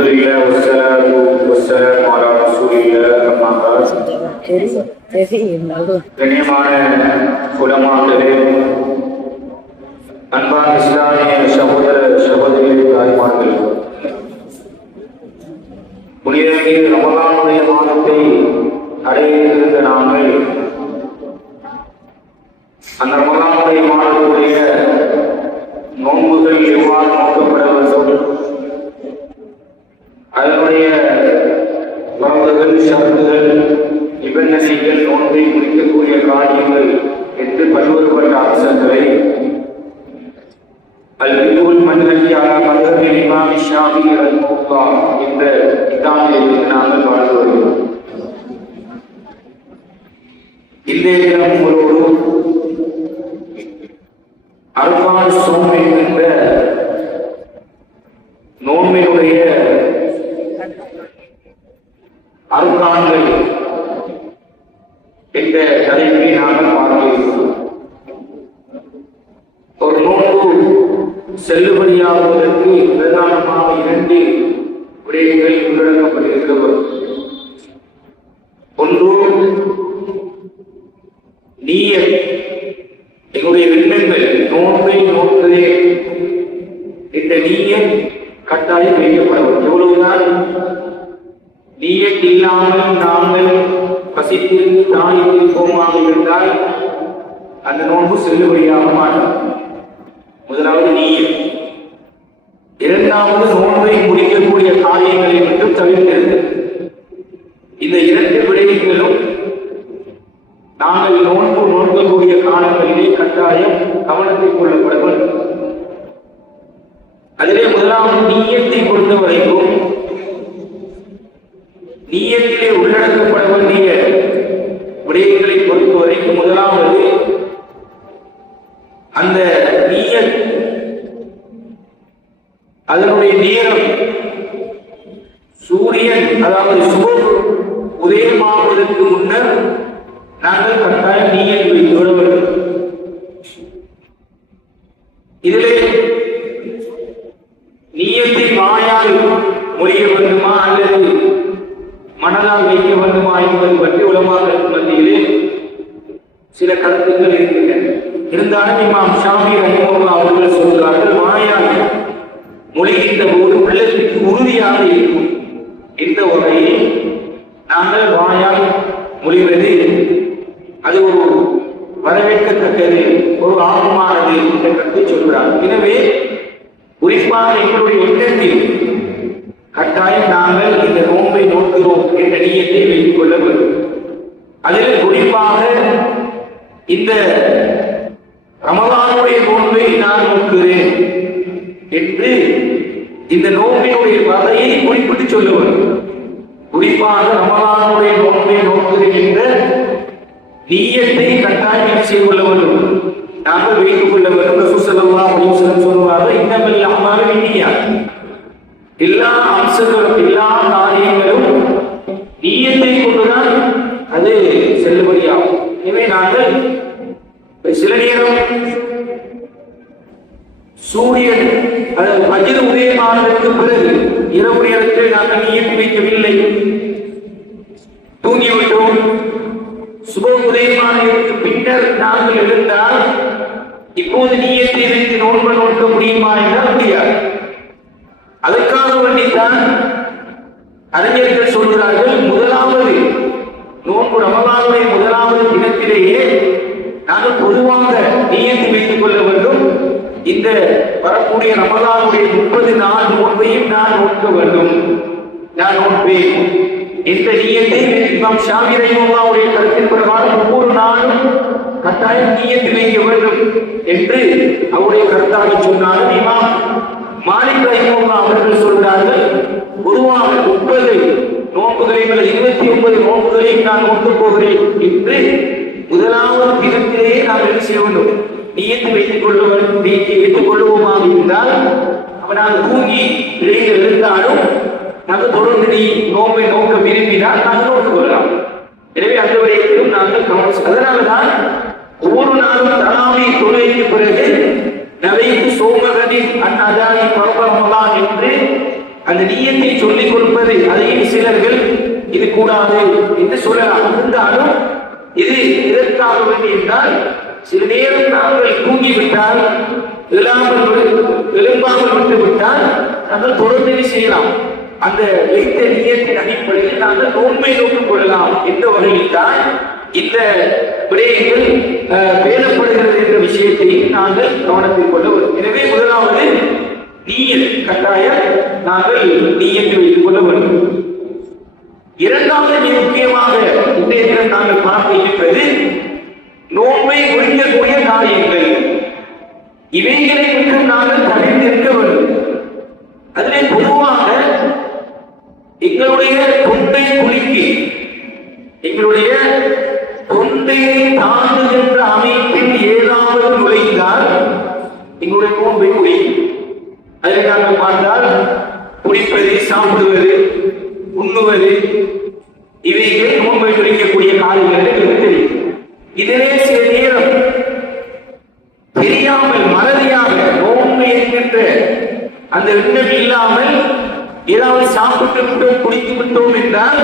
لله والصلاة والسلام على رسول الله أما بعد. கண்ணியமான உலமாக்களே, அன்பான இஸ்லாமிய சகோதர சகோதரிகள், தாய்மார்கள், புனிதமிகு ரமலானுடைய மாதத்தை அடைந்திருந்த நாங்கள் அந்த ரமலானுடைய மாதத்துடைய நோன்புகள் எவ்வாறு நோக்கப்பட வேண்டும், அதனுடைய வரம்புகள், ஷரத்துகள், நிபந்தனைகள், நோன்பை குறிக்கக்கூடிய காரியங்கள் என்று பல்வேறுபட்ட அம்சங்களை அல்-ஃபிக்ஹுல் மன்ஹஜி அலா மத்ஹபில் இமாம் ஷாஃபிஈ ரஹிமஹுல்லாஹ் என்ற கிதாபில் நாங்கள் வாழ்ந்து வருகிறோம். இந்த தினம் ஒரு அர்கான் ஸௌம் என்கின்ற நோன்பினுடைய அர்கான்கள் என்ற தலைப்பை நாங்கள் பார்க்கிறோம். ஒரு நோன்பு செல்லுபடியாவதற்கு பிரதானமாக 2 விடயங்கள் உள்ளடக்கப்பட்டிருக்கிறது. ஒன்று நிய்யத், எங்களுடைய எண்ணங்கள், நோன்பை நோக்குவதே இந்த நிய்யத் கட்டாயம் வைக்கப்பட வேண்டும். எவ்வளவுதான் நிய்யத் இல்லாமல் நாங்கள் பசித்திருந்து தானியிருப்போமாக இருந்தால் அந்த நோன்பு செல்லுபடியாக மாட்டோம். முதலாவது நிய்யத். இரண்டாவது நோன்பை முடிக்கக்கூடிய காரியங்களை மட்டும் தவிர்க்கிறது. இந்த 2 விடயங்களும் நாங்கள் நோன்பு நோக்கக்கூடிய காலங்களிலே கட்டாயம் கவனத்தில் கொள்ளப்பட வேண்டும். அதிலே முதலாவது நிய்யத்தை பொறுத்த வரைக்கும் நிய்யத்திலே உள்ளடக்கப்பட வேண்டிய விடயங்களை பொறுத்த வரைக்கும் முதலாவது அந்த நிய்யத், அதனுடைய நேரம் சூரியன் அதாவது சுபஹ் உதயமாவதற்கு முன்னர் நாங்கள் கட்டாயம் நிய்யத் வைத்து விட வேண்டும். இதிலே நிய்யத்தை வாயால் மொழிய வேண்டுமா அல்லது மனதால் வைக்க வேண்டுமா என்பது பற்றி உலமாக்கள் மத்தியிலே சில கருத்துக்கள் இருக்கின்றன. இருந்தாலும் இமாம் ஷாஃபி ரஹிமஹுல்லாஹ் அவர்கள் சொல்கிறார்கள், வாயால் மொழிகின்ற போது உள்ளத்திற்கு உறுதியாக இருக்கும் என்ற வகையில் நாங்கள் வாயால் மொழிவது அது ஒரு வரவேற்கத்தக்கது, ஒரு ஆகுமானது என்ற கருத்தை சொல்கிறார். எனவே குறிப்பாக எங்களுடைய எண்ணத்தில் கட்டாயம் நாங்கள் இந்த நோன்பை நோக்கிறோம் என்ற நிய்யத்தை வைத்துக் கொள்ள வேண்டும். அதில் குறிப்பாக இந்த ரமலானுடைய நோன்பை நான் நோக்குகிறேன் என்று இந்த நோம்பினுடைய வகையை குறிப்பிட்டு சொல்ல வேண்டும். குறிப்பாக ரமலானுடைய நோன்பை நோக்குகிறேன் என்ற நிய்யத்தை கட்டாயம் செய்து கொள்ள வேண்டும், நாங்கள் வைத்துக் கொள்ள வேண்டும். ரசூல் ஸல்லல்லாஹு அலைஹி வஸல்லம் சொல்வார்கள், இன்னமல் அமாலு பின்னிய்யாத், எல்லா அம்சங்களும் எல்லா காரியங்களும் நிய்யத்தை கொண்டுதான் அது செல்லுபடியாகும். எனவே நாங்கள் சில நேரம் சூரியன் ஃபஜ்ர் உதயமானதற்கு பிறகு இரவு நேரத்தில் நாங்கள் நிய்யத் வைக்கவில்லை, தூங்கிவிட்டோம், சுபஹ் உதயமானதற்கு பின்னர் நாங்கள் எழுந்தால் இப்போது நிய்யத்தை வைத்து நோன்பு நோக்க முடியுமா என்றால் முடியாது. அதற்காக வேண்டித்தான் அறிஞர்கள் சொல்கிறார்கள், முதலாவது நோன்பு ரமலானுடைய முதலாவது தினத்திலேயே நாங்கள் பொதுவாக நிய்யத்தை வைத்துக் கொள்ள வேண்டும். இந்த வரக்கூடிய ரமலானுடைய 30 நாள் நோன்பையும் நான் நோக்க வேண்டும், நான் நோன்பேன் இந்த நிய்யத்தை இமாம் ஷாஃபி ரஹிமஹுல்லாஹ்வுடைய கருத்தின் பிரகாரம் ஒவ்வொரு நாளும் கட்டாயம் நிய்யத்தை வைக்க வேண்டும் என்று அவருடைய கருத்தாக சொன்னாலும், இமாம் மாலிக் ரஹிமஹுல்லாஹ் அவர்கள் சொல்கிறார்கள், பொதுவாக 30 நோன்புகளையும் 29 நோன்புகளையும் நான் நோக்க போகிறேன் என்று முதலாவது தினத்திலேயே நாம் என்ன செய்ய வேண்டும், நிய்யத்தை வைத்துக் கொள்ள வேண்டும். வைத்துக் கொள்வோமாக இருந்தால் அவனால் தூங்கி இடையில் இருந்தாலும் நாங்கள் தொடர்ந்து நோன்பை நோக்க விரும்பினால் நாங்கள் நோக்கிக் கொள்ளலாம். எனவே அந்த வரைக்கும் நாங்கள் கவனம். அதனால்தான் ஒவ்வொரு நாளும் தராவி தொழுகைக்கு பிறகு நவைத்து சோமகனின் அந்நாதானி பரபரமலான் என்று அந்த நீயத்தை சொல்லிக் கொடுப்பது, அதையும் சிலர்கள் இது கூடாது என்று சொல்லலாம். இருந்தாலும் இது எதற்காக வேண்டி என்றால், சில நேரம் நாங்கள் தூங்கிவிட்டால், எழும்பாமல் விட்டு விட்டால் நாங்கள் தொடர்ந்து செய்யலாம். அந்த வைத்த நீயத்தின் அடிப்படையில் நாங்கள் நோன்பை நோக்கிக் கொள்ளலாம் என்ற வகையில் தான் இந்த விடயங்கள் பேணப்படுகிறது என்ற விஷயத்தை நாங்கள் கவனத்தில் கொள்ள வேண்டும். எனவே முதலாவது நீயத் கட்டாயம் நாங்கள் நீயத்தை வைத்துக் கொள்ள வேண்டும். இரண்டாவது மிக முக்கியமாக இன்றைய தினம் நாங்கள் பார்க்க இருப்பது நோன்பை குறிக்கக்கூடிய காரியங்கள். இவைகளை விட்டு நாங்கள் தவிர்த்திருக்க வேண்டும். அதிலே பொதுவாக எங்களுடைய தொண்டை குலுக்கி, எங்களுடைய தொண்டையை தாண்டுகின்ற அமைப்பில் ஏதாவது நுழைந்தால் எங்களுடைய நோன்பை குளிக்கும். அதில் நாங்கள் பார்த்தால் குடிப்பது, சாப்பிடுவது, உண்ணுவது, இவைகளை நோன்பை குளிக்கக்கூடிய காரியங்கள் தெரியும். இதே சில நேரம் தெரியாமல் மறதியாக நோன்பு என்கின்ற அந்த எண்ணம் இல்லாமல் ஏதாவது சாப்பிட்டு விட்டோம், குடித்து விட்டோம் என்றால்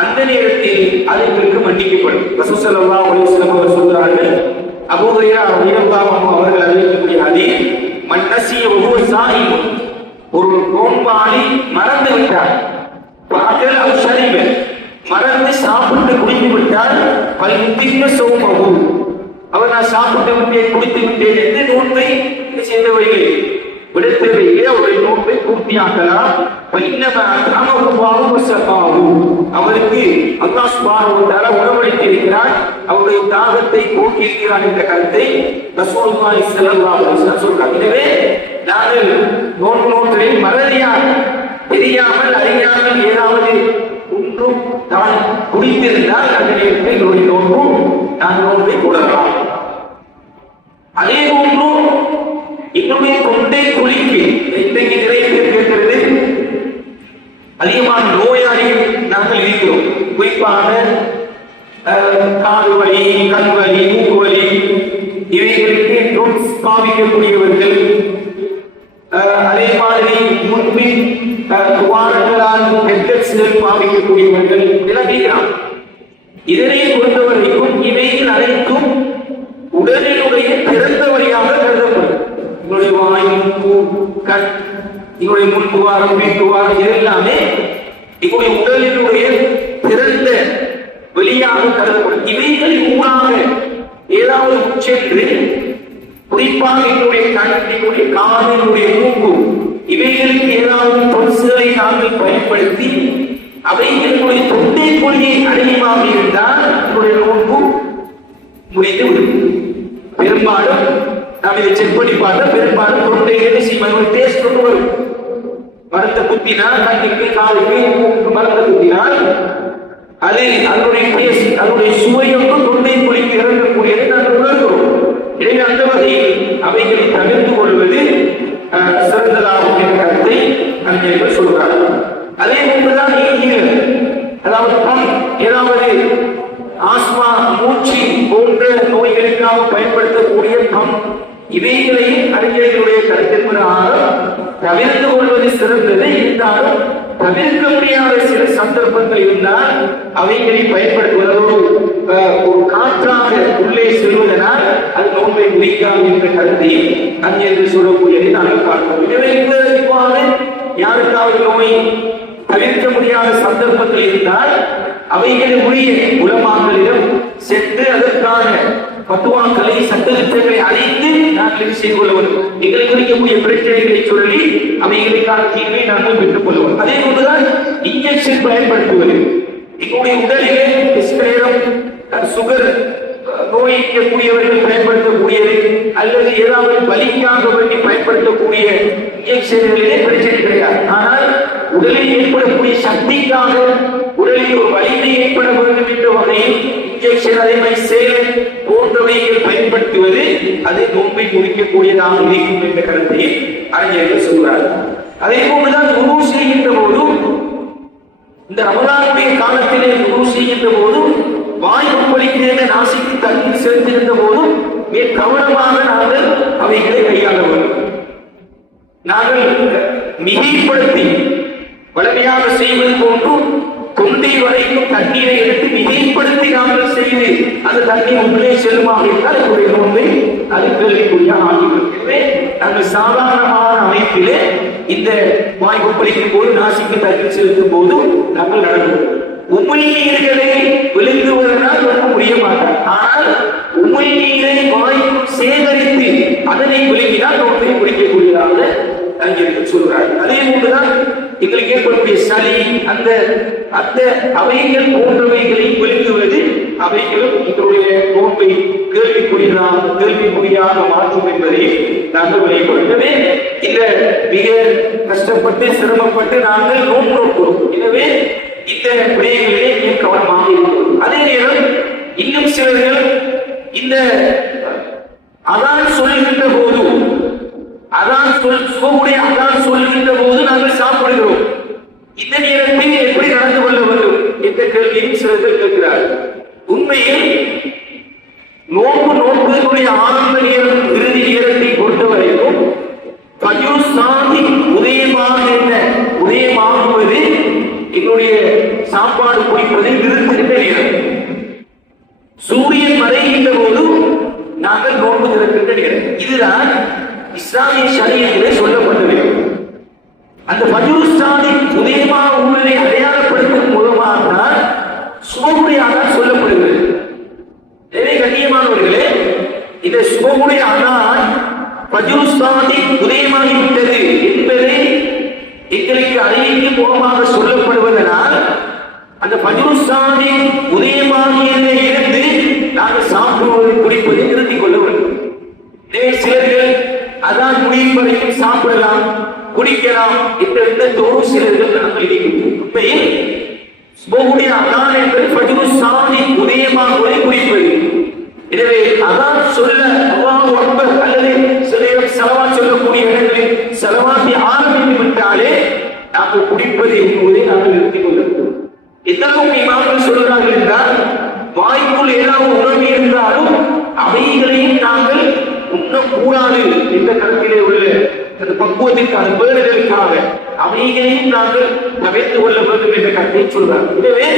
அந்த நேரத்தில் அதற்கு மன்னிக்கப்படும். ரசூல் ஸல்லல்லாஹு அலைஹி வஸல்லம் அவர்கள் சொல்றார்கள், அபூ ஹுரைரா ரலியல்லாஹு அன்ஹு அவர்கள் அறிவிக்கக்கூடிய ஹதீஸ், மன் நஸிய வஹுவ ஸாயிம், ஒரு நோன்பாளி மறந்து விட்டார், பாக்கல் அவ் ஷரிப, மறந்து சாப்பிட்டு குடித்து விட்டால், பல் முத்திம்ம ஸௌமஹு, அவர் நான் சாப்பிட்டு விட்டேன், குடித்து விட்டேன் என்று நோன்பை செய்தவர்கள் விடுத்தவையே அவருடைய நோன்பை பூர்த்தியாக்கலாம். அவருக்கு அல்லாஹ் சுப்ஹானஹு வ தஆலா உணவளித்திருக்கிறார், அவருடைய தாகத்தை போக்கியிருக்கிறார் என்ற கருத்தை ரசூலுல்லாஹி ஸல்லல்லாஹு அலைஹி வஸல்லம் சொல்றார். எனவே நாங்கள் நோன்பை மறதியாக, தெரியாமல், அறியாமல் ஏதாவது ஒன்றும் தான் குடித்திருந்தால் அந்த நேரத்தில் எங்களுடைய நோன்பை கூடலாம். அதே போன்று எங்களுடைய தொண்டை குலுக்கி, இன்றைக்கு நிறைய பேர் கேட்கிறது, அதிகமான நோயாளிகள் நாங்கள் இருக்கிறோம். குறிப்பாக காது வலி, கண் வலி, மூக்கு வலி, இவைகளுக்கு ட்ரம்ஸ் பாவிக்கக்கூடியவர்கள், அதே மாதிரி முன்பின் வாரங்களால் ஹெட்செட்ஸ்கள் பாவிக்கக்கூடியவர்கள் இதெல்லாம் கேட்கிறான். இதனை பொறுத்தவரைக்கும் இவைகள் அனைத்தும் உடலினுடைய திறந்த வழியாக கருதப்படும். உங்களுடைய வாய், மூக்கு, கண், உங்களுடைய முன்புவாரம், பின்புவாரம், இதெல்லாமே எங்களுடைய உடலினுடைய திறந்த வெளியாக கருதப்படும். இவைகள் ஊடாக ஏதாவது உச்சென்று, குறிப்பாக என்னுடைய கண், என்னுடைய காது, என்னுடைய மூக்கு, இவைகளுக்கு ஏதாவது பொருட்களை நாங்கள் பயன்படுத்தி அவைகளுடைய தொண்டை கொள்கையை அடையமாக இருந்தால் என்னுடைய நோன்பு முடிந்து விடும். பெரும்பாலும் நாம் இதை செக் பண்ணி பார்த்தா பெரும்பாலும் தொண்டைகளை ஒரு டேஸ்ட் கொண்டு வரும். மரத்தை குத்தினால், கண்ணுக்கு காலுக்கு மரத்தை குத்தினால் அது அதனுடைய டேஸ்ட், அதனுடைய சுவையொன்றும் தொண்டை குழிக்கு இறங்கக்கூடியதை நாங்கள் உணர்கிறோம். எனவே அந்த வகையில் அவைகளை தவிர்த்து கொள்வது சிறந்ததாகும் என்ற கருத்தை அறிஞர்கள் சொல்கிறார்கள். அதே போன்றுதான் நீர்கள், அதாவது ஏதாவது ஆஸ்மா, மூச்சு போன்ற நோய்களுக்காக பயன்படுத்தக்கூடிய இவைகளையும் அறிஞர்களுடைய கருத்தின் தவிர்த்து கொள்வது சிறந்தது. இருந்தாலும் தவிர்க்க முடியாத சில சந்தர்ப்பங்கள் இருந்தால் அவைகளை பயன்படுத்துவதோடு ஒரு காற்றாக உள்ளே செல்வதனால் அது நோன்பை முடிக்காது என்ற கருத்தை அறிஞர்கள் சொல்லக்கூடியதை நாங்கள் பார்க்கிறோம். எனவே இவ்வாறு யாருக்காவது நோய் தவிர்க்க முடியாத சந்தர்ப்பங்கள் இருந்தால் அவைகளுடைய உலமாக்களிடம் சென்று அதற்கான பத்துவாக்களை, சட்டத்திட்டங்களை அழைத்து நாங்கள் செய்து கொள்ள வேண்டும். எங்களுக்கு இருக்கக்கூடிய பிரச்சனைகளை சொல்லி அவைகளுக்கான தீர்வை நாங்கள் பெற்றுக் கொள்வோம். அதே போன்றுதான் இன்ஜெக்ஷன் பயன்படுத்துவது. எங்களுடைய உடலிலே நேரம் சுகர் நோய்க்கக்கூடியவர்கள் பயன்படுத்தக்கூடியது அல்லது ஏதாவது வலிக்காக வேண்டி பயன்படுத்தக்கூடிய இன்ஜெக்ஷன்களிலே பிரச்சனை கிடையாது. ஆனால் உடலில் ஏற்படக்கூடிய சக்திக்காக, உடலில் ஒரு வலிமை ஏற்பட வேண்டும் என்ற வகையில் இன்ஜெக்ஷன், அதே மாதிரி சேலன் போன்றவைகள் பயன்படுத்துவது அதை நோன்பை குறிக்கக்கூடியதாக இருக்கும் என்ற கருத்தை அறிஞர்கள் சொல்கிறார்கள். அதே போன்றுதான் உணவு செய்கின்ற போதும், இந்த ரமலானுடைய காலத்திலே உணவு செய்கின்ற போதும், வாய் கொப்பளிக்கின்ற நாசிக்கு தண்ணீர் செலுத்துகின்ற போதும் மிக கவனமாக நாங்கள் அவைகளை கையாள வேண்டும். நாங்கள் மிகைப்படுத்தி வலிமையாக செய்வது போன்று தொண்டை வரைக்கும் தண்ணீரை எடுத்து மிகைப்படுத்தி நாங்கள் செய்து அந்த தண்ணீர் உள்ளே செல்லுமாக இருந்தால் என்னுடைய நோன்பை அது கேள்விக்குறியாக ஆகிவிடும். எனவே நாங்கள் சாதாரணமான அமைப்பிலே இந்த வாய்ப்பு படிக்கும் போது நாசிக்கு தண்ணீர் செலுத்தும் போது நாங்கள் நடக்கிறோம். உமிழ்நீர்களை விழுங்குவதனால் ஒன்றும் முடிய மாட்டார். ஆனால் உமிழ்நீரை வாய்ப்பு சேகரித்து அதனை விழுங்கினால் நோன்பை குடிக்கக்கூடியதாக அங்கிருந்து சொல்றார். அதே போன்றுதான் எங்களுக்கு ஏற்படக்கூடிய சளி அந்த அந்த அவைகள் போன்றவைகளை விழுங்குவது அவைகளும் எங்களுடைய நோன்பை கேள்விக்குறியாக மாற்றும் என்பதை நாங்கள் விளைவுபடுத்தவே இந்த மிக கஷ்டப்பட்டு சிரமப்பட்டு நாங்கள் நோன்பு நோக்கிறோம். எனவே இந்த விடயங்களிலே மிக கவனமாக இருக்கிறோம். அதே நேரம் இன்னும் சிலர்கள் இந்த அதான் சொல்கின்ற போது அதான் சொல்கின்ற போது நாங்கள் சாப்பிடுகிறோம். இந்த நேரத்தில் எப்படி நடந்து கொள்ள வேண்டும் என்ற கேள்வியும் சிலர்கள் கேட்கிறார்கள். உண்மையில் நோன்புடைய ஆரம்ப நேரம் இறுதி நேரத்தை பொறுத்தவரைக்கும் உதயமாகுவது என்னுடைய சாப்பாடு குடிப்பதை நிறுத்துகின்ற நேரம். சூரியன் மறைகின்ற போது நாங்கள் நோன்பு திறக்கின்ற நேரம். இதுதான் இஸ்லாமிய ஷரியத்திலே சொல்லப்பட்டது. அந்த ஃபஜ்ர் சாதிக் உதயமாக உள்ளதை அடையாளப்படுத்தும் மூலமாக சுபகுடைய அதான் சொல்லப்படுகிறது. எனவே கண்ணியமானவர்களே, இந்த சுபகுடைய அதான் ஃபஜ்ர் சாதிக் உதயமாகிவிட்டது என்பதை எங்களுக்கு அறிவிக்கும் மூலமாக சொல்லப்படுவதனால் அந்த ஃபஜ்ர் சாதிக் உதயமாகியதை இருந்து நாங்கள் சாப்பிடுவது குடிப்பதை நிறுத்திக் கொள்ள வேண்டும். சிலர்கள் அதான் முடியும் வரைக்கும் சாப்பிடலாம் குடிக்கலாம் என்ற எண்ணத்தோடு சிலர்கள் நாங்கள் இருக்கின்றோம். உண்மையில் சுபஹுடைய அதான் என்பது ஃபஜ்ர் சாதிக் உதயமாகுவதை குறிப்பது. எனவே அதான் சொல்ல அல்லாஹு அக்பர் அல்லது சிலர் ஸலவாத் சொல்லக்கூடிய இடங்களில் ஸலவாத்தை ஆரம்பித்து விட்டாலே நாங்கள் குடிப்பது என்பதை நாங்கள் நிறுத்திக் கொள்ள வேண்டும். எத்தனைக்கும் இமாம்கள் சொல்கிறார்கள் என்றால் வாய்க்குள் ஏதாவது உணவு இருந்தாலும் அவைகளையும் நாங்கள் உண்ணக்கூடாது என்ற கருத்திலே உள்ள அந்த பக்குவத்திற்கான பேறுதலுக்காக அவைகளையும் நாங்கள் தவிர்த்து கொள்ள வேண்டும் என்ற கருத்தை சொல்றார். எனவே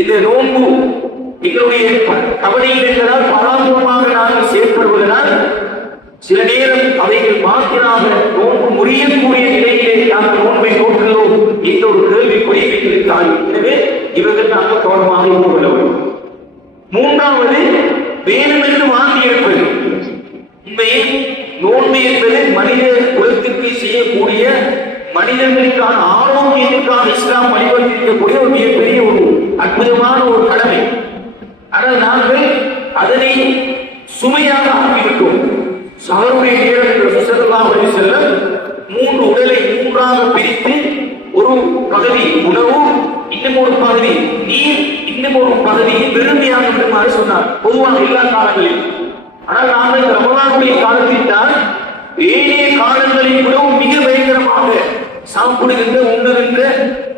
இந்த நோன்பு எங்களுடைய கவலையில் இருந்ததால் பராமரமாக நாங்கள் செயற்படுவதனால் சில நேரம் அவைகள் மாத்திராக நோன்பு முறியக்கூடிய நிலையிலே நாங்கள் நோன்பை நோக்குகிறோம் என்ற ஒரு கேள்வி குறைவித்திருக்காள். எனவே இவர்கள் நாங்கள் கவனமாக இருந்து கொள்ள வேண்டும். மூன்றாவது, வேணுமென்று வாங்கி இருப்பது. உண்மையில் நோன்பு என்பது மனித குலத்திற்கு செய்யக்கூடிய மனிதர்களுக்கான ஆரோக்கியத்திற்கான இஸ்லாம் வழிவகுக்கக்கூடிய ஒரு மிகப்பெரிய ஒரு அற்புதமான ஒரு கடமை. ஆனால் நாங்கள் அதனை சுமையாக ஆக்கிவிட்டோம். சஹருடைய நேரம் என்று ஸல்லல்லாஹு அலைஹி வஸல்லம் மூன்று உடலை மூன்றாக பிரித்து ஒரு பகுதி உணவு, இன்னும் ஒரு பகுதி நீர், இன்னும் ஒரு பகுதியை விரும்பியாக விடுமாறு சொன்னார். பொதுவாக எல்லா காலங்களிலும். ஆனால் நாங்கள் ரமலானுடைய காலத்தில் தான் ஏனைய காலங்களில் விடவும் மிக பயங்கரமாக சாப்பிடுகின்ற உண்ணுகின்ற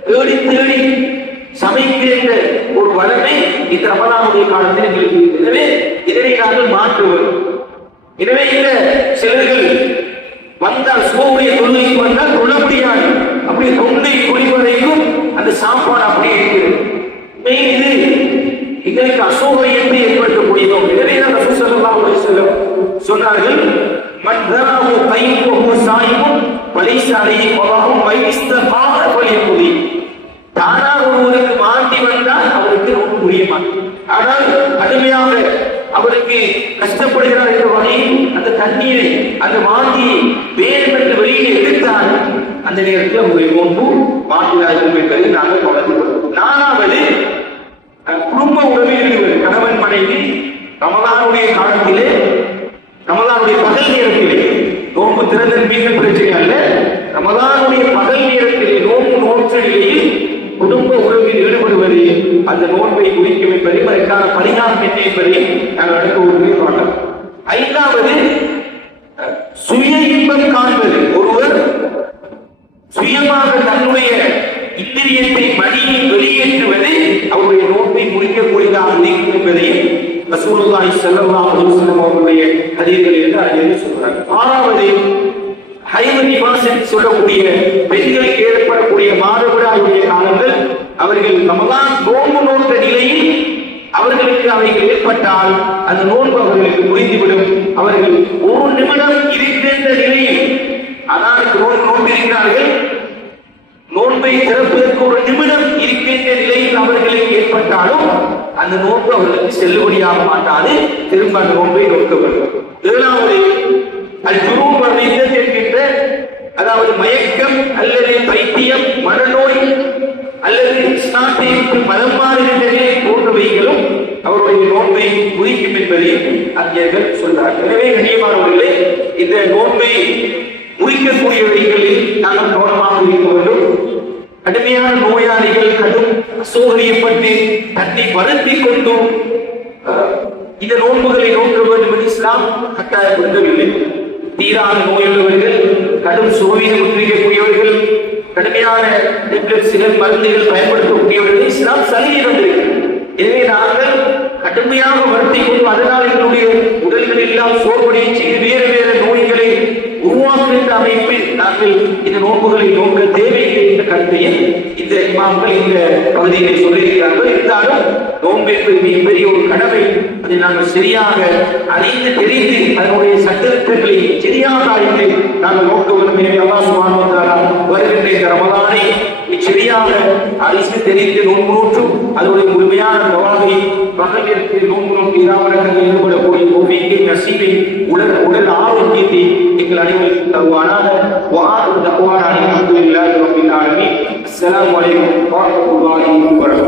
தேடி தேடி சமைக்கின்ற ஒரு வளமை இந்த ரமலானுடைய காலத்தில் எங்களுக்கு. எனவே இதனை நாங்கள் மாற்றுவோம். எனவே இந்த சிலர்கள் வந்தால் சுபவுடைய தொழுகைக்கு வந்தால் தொழ முடியாது. அப்படி தொண்டை குடிவரைக்கும் அந்த சாப்பாடு அப்படியே இருக்கிறது. இது எங்களுக்கு அசௌகரியத்தை ஏற்படுத்தக்கூடியதோ. எனவே ரசூல் ஸல்லல்லாஹு அலைஹி வஸல்லம் சொன்னார்கள், மன் தராஹு தைமுஹு சாயிமுன் வலைஸ அலைஹி வலாஹு வைஸ்தகார ஃபலியகுதி. தானாக ஒருவருக்கு மாட்டி வந்தால் அவருக்கு நோன்பு முடிய மாட்டேன். ஆனால் கடுமையாக அவருக்கு கஷ்டப்படுகிறார் என்ற வகையில் அந்த தண்ணீரை அந்த வாந்தியை வேறுபட்டு வெளியே எடுத்தால் அந்த நேரத்தில் அவருடைய நோன்பு மாற்றினார்கள் என்பதை நாங்கள் கவனித்துக் கொள்வோம். நாலாவது, குடும்ப உறவில் ஈடுபடுவது. கணவன் மனைவி ரமலானுடைய காலத்திலே, ரமலானுடைய பகல் நேரத்திலே நோன்பு திறந்த மீது பிரச்சனை அல்ல. ரமலானுடைய பகல் நேரத்திலே நோன்பு நோற்ற நிலையில் குடும்ப உறவில் ஈடுபடுவது அந்த நோன்பை குறிக்கும் என்பதையும் அதற்கான பரிகாரம் என்ன என்பதையும் நாங்கள் அடுத்த ஒரு பார்க்கலாம். ஐந்தாவது, சுய இன்பம் காண்பது. ஒருவர் சுயமாக தன்னுடைய இந்திரியத்தை மணியை வெளியேற்றுவது அவருடைய நோன்பை முடிக்கக்கூடியதாக இருக்கும் என்பதையும் ரசூலுல்லாஹி ஸல்லல்லாஹு அலைஹி வஸல்லம் அவர்களுடைய ஹதீஸ்களில் இருந்து அறிந்து சொல்றாங்க. ஆறாவது, ஹைது நிவாஸ் என்று சொல்லக்கூடிய பெண்களுக்கு ஏற்படக்கூடிய மாதவிடாயுடைய காலங்கள் அவர்கள் ரமலான் நோன்பு நோக்க நிலையில் அவர்களுக்கு அவைகள் ஏற்பட்டால் அந்த நோன்பு அவர்களுக்கு முடிந்துவிடும். அவர்கள் ஒரு நிமிடம் இருக்கின்ற நிலையில் அதானுக்கு நோன்பு இருக்கிறார்கள், நோன்பை திறப்பதற்கு ஒரு நிமிடம் இருக்கின்ற நிலையில் அவர்களுக்கு ஏற்பட்டாலும் அந்த நோன்பு அவர்களுக்கு செல்லுபடியாக மாட்டாது. திரும்ப அந்த நோன்பை நோக்கப்படும். ஏழாவது அல்-ஜுனூன் வல்-ரித்தத் என்கின்ற, அதாவது மயக்கம் அல்லது பைத்தியம், மனநோய் அல்லது இஸ்லாத்தை மதம் மாறுகின்ற நிலை போன்றவைகளும் அவருடைய நோன்பை முறிக்கும் என்பதை அறிஞர்கள் சொல்றார்கள். எனவே கண்ணியமானவர்களே, இந்த நோன்பை முறிக்கக்கூடியவைகளில் நாங்கள் கவனமாக இருக்க வேண்டும். கடுமையான நோயாளிகள் கடும் அசௌகரியப்பட்டு தன்னை வருத்தி கொண்டு இந்த நோன்புகளை நோக்க வேண்டும் என்று இஸ்லாம் கட்டாயப்படுத்தவில்லை. தீராத நோயுள்ளவர்கள், கடும் சுகவீனம் உற்றிருக்கக்கூடியவர்கள், கடுமையான சிலர் மருந்துகள் பயன்படுத்தக்கூடியவர்கள் இஸ்லாம் சலுகை வந்திருக்கிறது. எனவே நாங்கள் கடுமையாக வருத்தி கொண்டு அதனால் எங்களுடைய உடல்கள் எல்லாம் சோர்வடைய செய்து வேறு வேறு நோய்களை உருவாக்குகின்ற அமைப்பில் நாங்கள் இந்த நோன்புகளை நோக்க தேவையில்லை என்ற கருத்தையும் இந்த இமாம்கள் இந்த பகுதியை சொல்லியிருக்கிறார்கள். இருந்தாலும் நோன்பு என்பது மிகப்பெரிய ஒரு கடமை. அதை நாங்கள் சரியாக அறிந்து தெரிந்து அதனுடைய சட்டத்திட்டங்களை சரியாக அறிந்து நாங்கள் நோக்க வேண்டும். எனவே அல்லாஹ் சுப்ஹானஹு வ தஆலா வருகின்ற இந்த ரமலானை சரியாக அறிந்து தெரிந்து நோன்பு நோற்றும் அதனுடைய முழுமையான தவாகை பகலிற்கு நோன்பு நோக்கி இராமரங்கள் ஈடுபடக்கூடிய பூமிக்கு நசீபை உடல் ஆரோக்கியத்தை எங்கள் அனைவருக்கும் தருவானாக. அஸ்ஸலாமு அலைக்கும் வரஹ்மத்துல்லாஹி வபரகாத்துஹு.